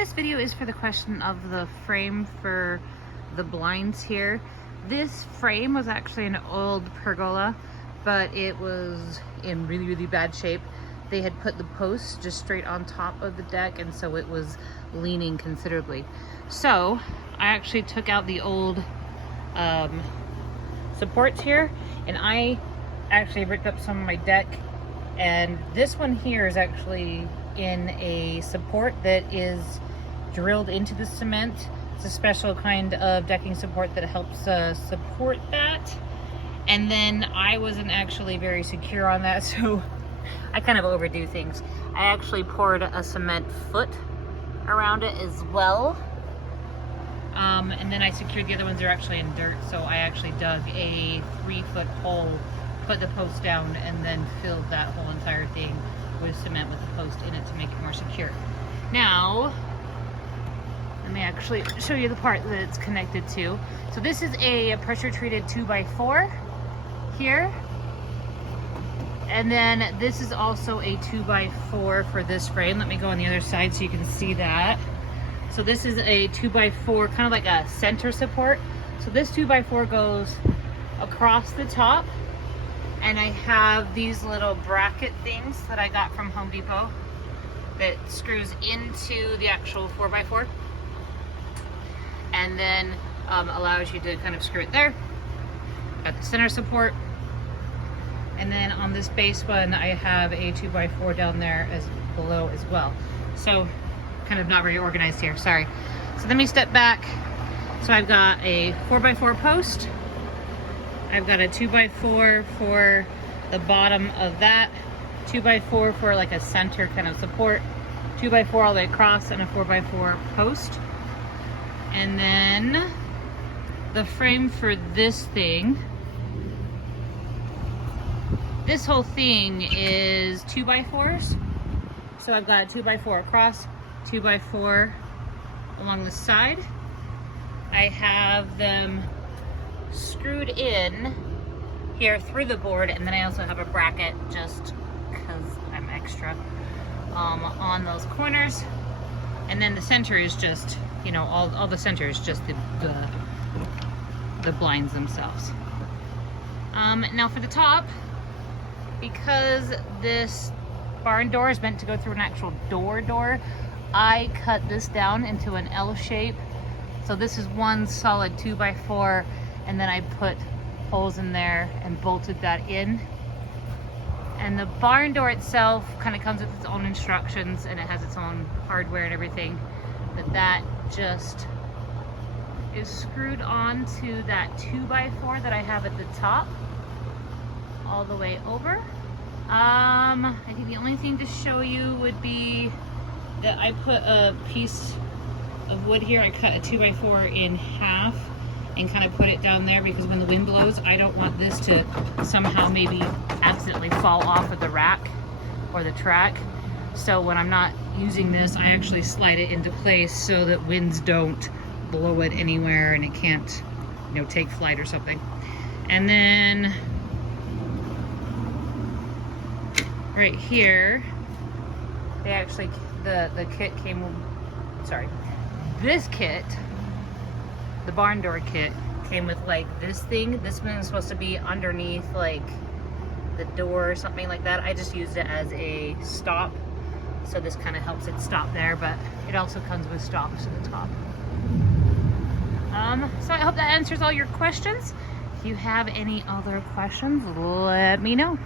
This video is for the question of the frame for the blinds here. This frame was actually an old pergola, but it was in really bad shape. They had put the posts just straight on top of the deck, and so it was leaning considerably. So I actually took out the old supports here, and I actually ripped up some of my deck, and this one here is actually in a support that is drilled into the cement. It's a special kind of decking support that helps support that. And then I wasn't actually very secure on that, so I kind of overdo things. I actually poured a cement foot around it as well. And then I secured the other ones. They're actually in dirt, so I actually dug a 3-foot hole, put the post down, and then filled that whole entire thing with cement with the post in it to make it more secure. Now, let me actually show you the part that it's connected to. So this is a pressure treated 2x4 here. And then this is also a 2x4 for this frame. Let me go on the other side so you can see that. So this is a 2x4, kind of like a center support. So this 2x4 goes across the top, and I have these little bracket things that I got from Home Depot that screws into the actual 4x4 and then allows you to kind of screw it there. Got the center support. And then on this base one, I have a 2x4 down there as below as well. So kind of not very organized here, sorry. So let me step back. So I've got a 4x4 post. I've got a 2x4 for the bottom of that, 2x4 for like a center kind of support, 2x4 all the way across, and a 4x4 post. And then the frame for this thing, this whole thing is 2x4s. So I've got a 2x4 across, 2x4 along the side. I have them screwed in here through the board, and then I also have a bracket just because I'm extra on those corners. And then the center is just, you know, all the center is just the blinds themselves. Now for the top, because this barn door is meant to go through an actual door, I cut this down into an L shape. So this is one solid 2x4, and then I put holes in there and bolted that in. And the barn door itself kind of comes with its own instructions, and it has its own hardware and everything. But that just is screwed on to that 2x4 that I have at the top, all the way over. I think the only thing to show you would be that I put a piece of wood here. I cut a 2x4 in half and kind of put it down there, because when the wind blows, I don't want this to somehow maybe accidentally fall off of the rack or the track. So when I'm not using this, I actually slide it into place so that winds don't blow it anywhere and it can't, you know, take flight or something. And then right here, they actually, the kit came, sorry, this kit, the barn door kit, came with like this thing. This one is supposed to be underneath like the door or something like that. I just used it as a stop, so this kind of helps it stop there, but it also comes with stops at the top. So I hope that answers all your questions. If you have any other questions, let me know.